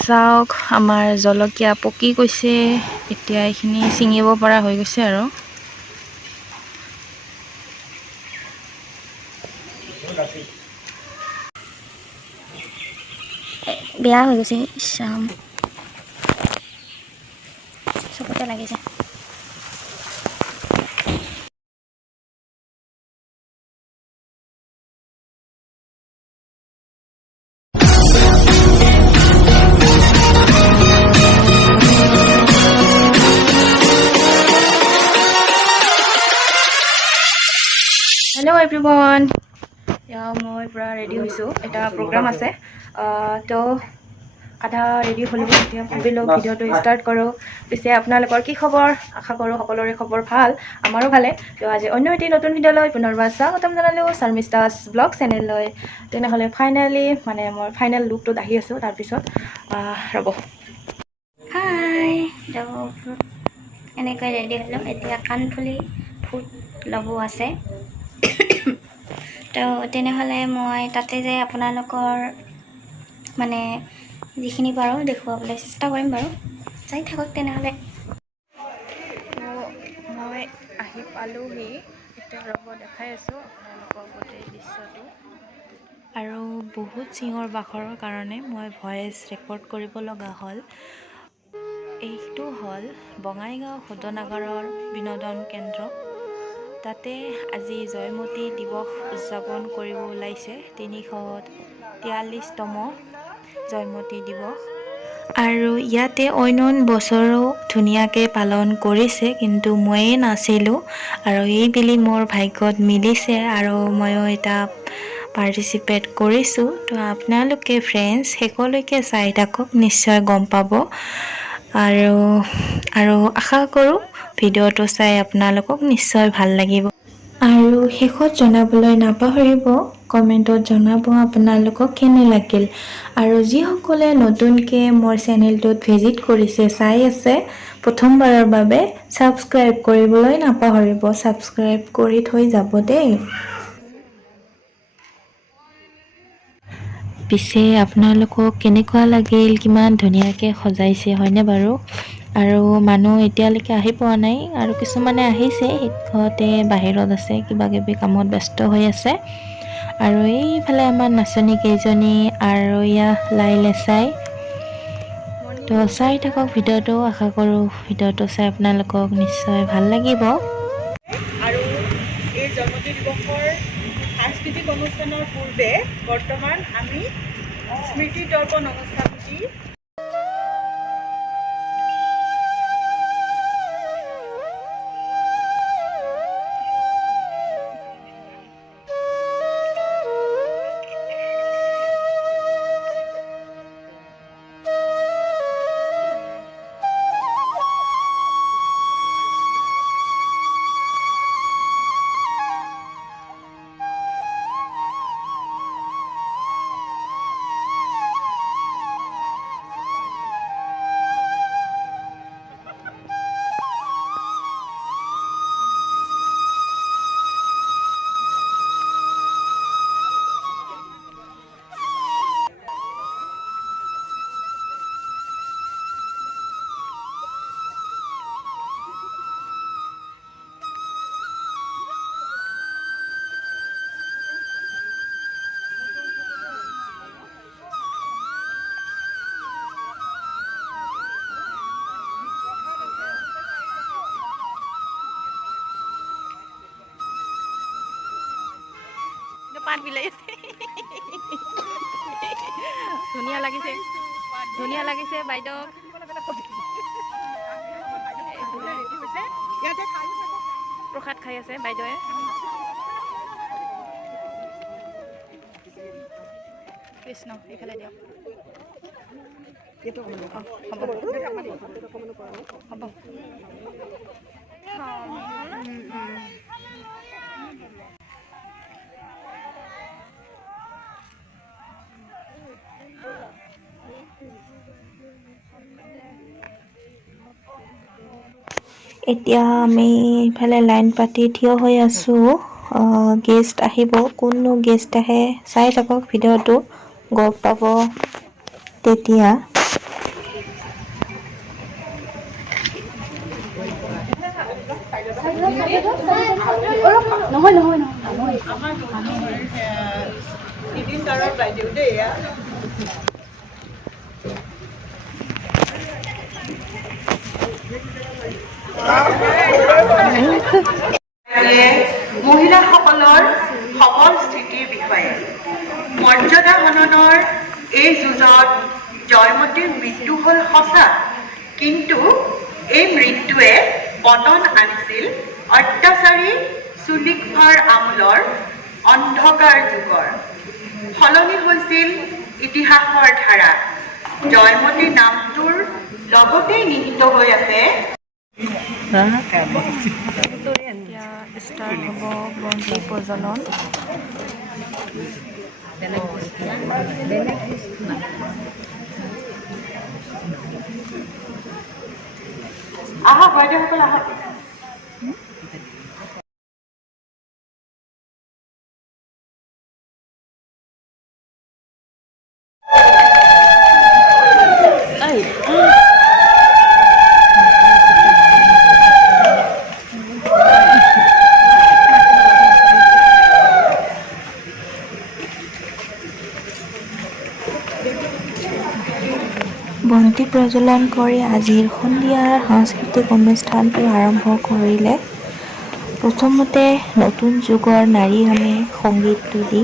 চাওক আমাৰ জলকীয়া পকি গৈছে এতিয়া এইখিনি ছিঙিব পৰা হৈ গৈছে আৰু বেয়া হৈ গৈছে ইছাম চকুতে লাগিছে হেল্ল' এভৰিৱান মই পুৰা ৰেডি হৈছোঁ এটা প্ৰগ্ৰাম আছে তো আধা ৰেডি হ'লোঁ এতিয়া ভাবিলোঁ ভিডিঅ'টো ষ্টাৰ্ট কৰোঁ পিছে আপোনালোকৰ কি খবৰ আশা কৰোঁ সকলোৰে খবৰ ভাল আমাৰো ভালে তো আজি অন্য এটি নতুন ভিডিঅ'লৈ পুনৰবাৰ স্বাগতম জনালোঁ শৰ্মিষ্ঠাছ ব্লগ চেনেললৈ তেনেহ'লে ফাইনেলি মানে মই ফাইনেল লুকটোত আহি আছোঁ তাৰপিছত ৰ'ব হাই এনেকৈ ৰেডি হ'লোঁ এতিয়া কাণফুলি ফুট ল'ব আছে তো তেনেহ'লে মই তাতে যে আপোনালোকৰ মানে যিখিনি পাৰোঁ দেখুৱাবলৈ চেষ্টা কৰিম বাৰু যাই থাকক তেনেহ'লে তো মই আহি পালোহি এতিয়া ৰ'ব দেখাই আছোঁ আপোনালোকৰ গোটেই দৃশ্যটো আৰু বহুত চিঞৰ বাখৰৰ কাৰণে মই ভইচ ৰেকৰ্ড কৰিব লগা হ'ল এইটো হ'ল বঙাইগাঁও শোধনাগাৰৰ বিনোদন কেন্দ্ৰ তাতে আজি জয়মতী দিৱস উদযাপন কৰিব ওলাইছে 343তম জয়মতী দিৱস আৰু ইয়াতে অন্য বছৰো ধুনীয়াকৈ পালন কৰিছে কিন্তু ময়ে নাছিলোঁ আৰু এইবেলি মোৰ ভাগ্যত মিলিছে আৰু ময়ো এটা পাৰ্টিচিপেট কৰিছোঁ তো আপোনালোকে ফ্ৰেণ্ডছ শেষলৈকে চাই থাকক নিশ্চয় গম পাব আৰু আশা কৰোঁ ভিডিঅ'টো চাই আপোনালোকক নিশ্চয় ভাল লাগিব আৰু শেষত জনাবলৈ নাপাহৰিব কমেণ্টত জনাব আপোনালোকক কেনে লাগিল আৰু যিসকলে নতুনকৈ মোৰ চেনেলটোত ভিজিট কৰিছে চাই আছে প্ৰথমবাৰৰ বাবে ছাবস্ক্ৰাইব কৰিবলৈ নাপাহৰিব ছাবস্ক্ৰাইব কৰি থৈ যাব দেই পিছে আপোনালোকক কেনেকুৱা লাগিল কিমান ধুনীয়াকৈ সজাইছে হয়নে বাৰু আৰু মানুহ এতিয়ালৈকে আহি পোৱা নাই আৰু কিছুমানে আহিছে সিহঁতে বাহিৰত আছে কিবা কিবি কামত ব্যস্ত হৈ আছে আৰু এইফালে আমাৰ নাচনী কেইজনী আৰু লাই লেচাই তো চাই থাকক ভিডিঅ'টো আশা কৰোঁ ভিডিঅ'টো চাই আপোনালোকক নিশ্চয় ভাল লাগিব আৰু এই জন্মদিন দিৱসৰ সাংস্কৃতিক অনুষ্ঠানৰ পূৰ্বে বৰ্তমান আমি স্মৃতি তৰ্পণ অনুষ্ঠানটি পাত বিলাই আছে ধুনীয়া লাগিছে বাইদেউ প্ৰসাদ খাই আছে বাইদেৱে কৃষ্ণ এইফালে দিয়ক হ'ব এতিয়া আমি ইফালে লাইন পাতি থিয় হৈ আছোঁ গেষ্ট আহিব কোননো গেষ্ট আহে চাই থাকক ভিডিঅ'টো গম পাব তেতিয়া আমাৰ নিধি ছাৰৰ বাইদেউ দেই এয়া মহিলাসকলৰ সবল স্থিতিৰ বিষয়ে মৰ্যাদা হননৰ এই যুঁজত জয়মতীৰ মৃত্যু হ'ল সঁচা, কিন্তু এই মৃত্যুৱে পতন আনিছিল অত্যাচাৰী সুলিকভাৰ আমোলৰ অন্ধকাৰ যুগৰ। সলনি হৈছিল ইতিহাসৰ ধাৰা। জয়মতী নামটোৰ লগতেই নিহিত হৈ আছে এতিয়া ষ্টাৰ্ট হ'ব বন্তি প্ৰজ্বলন। আহক বাইদেউসকল আহক। বন্তি প্ৰজ্বলন কৰি আজিৰ সন্ধিয়াৰ সাংস্কৃতিক অনুষ্ঠানটো আৰম্ভ কৰিলে। প্ৰথমতে নতুন যুগৰ নাৰী আমি সংগীতটো দি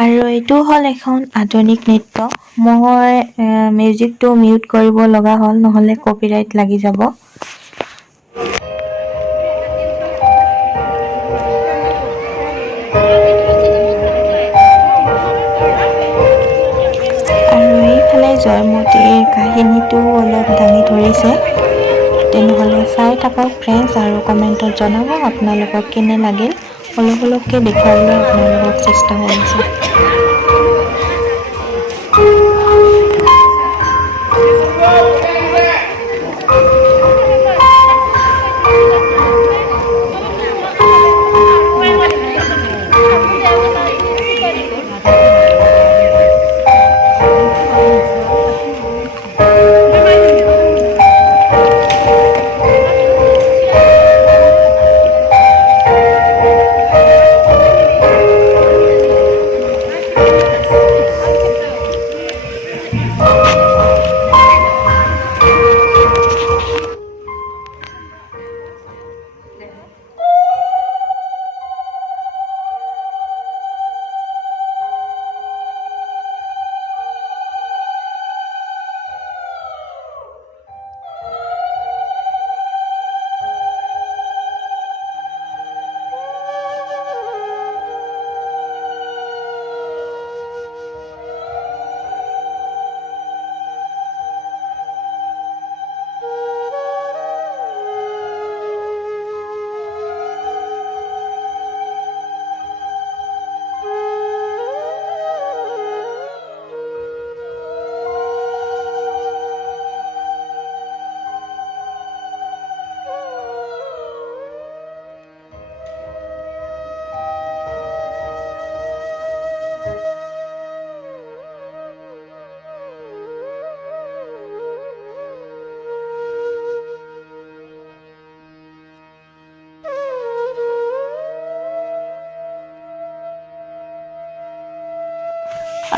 আৰু এইটো হ'ল এখন আধুনিক নৃত্য। মই মিউজিকটো মিউট কৰিব লগা হ'ল, নহ'লে কপিৰাইট লাগি যাব। জয়মতীৰ কাহিনীটো অলপ দাঙি ধৰিছে। তেনেহ'লে চাই থাকক ফ্ৰেণ্ডছ আৰু কমেণ্টত জনাব আপোনালোকক কেনে লাগিল। অলপ অলপকৈ দেখুৱাবলৈ আপোনালোকক চেষ্টা কৰিছোঁ।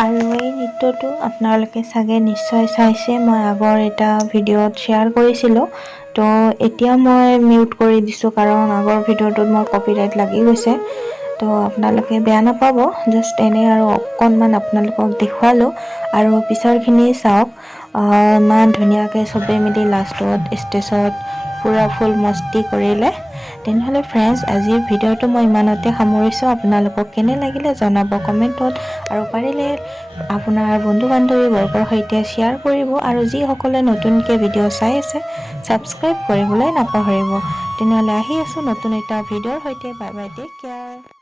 আৰু এই নৃত্যটো আপোনালোকে চাগে নিশ্চয় চাইছে, মই আগৰ এটা ভিডিঅ'ত শ্বেয়াৰ কৰিছিলোঁ। তো এতিয়া মই মিউট কৰি দিছোঁ কাৰণ আগৰ ভিডিঅ'টোত মোৰ কপিৰাইট লাগি গৈছে। তো আপোনালোকে বেয়া নাপাব, জাষ্ট এনেই আৰু অকণমান আপোনালোকক দেখুৱালোঁ। আৰু পিছৰখিনি চাওক, ইমান ধুনীয়াকৈ চবেই মিলি লাষ্টত ষ্টেজত পূৰা ফুল মস্তি কৰিলে। তেনেহ'লে ফ্ৰেণ্ডছ, আজিৰ ভিডিঅ'টো মই ইমানতে সামৰিছোঁ। আপোনালোকক কেনে লাগিলে জনাব কমেণ্টত, আৰু পাৰিলে আপোনাৰ বন্ধু বান্ধৱীবৰ্গৰ সৈতে শ্বেয়াৰ কৰিব। আৰু যিসকলে নতুনকৈ ভিডিঅ' চাই আছে ছাবস্ক্ৰাইব কৰিবলৈ নাপাহৰিব। তেনেহ'লে আহি আছোঁ নতুন এটা ভিডিঅ'ৰ সৈতে। Bye bye, take care.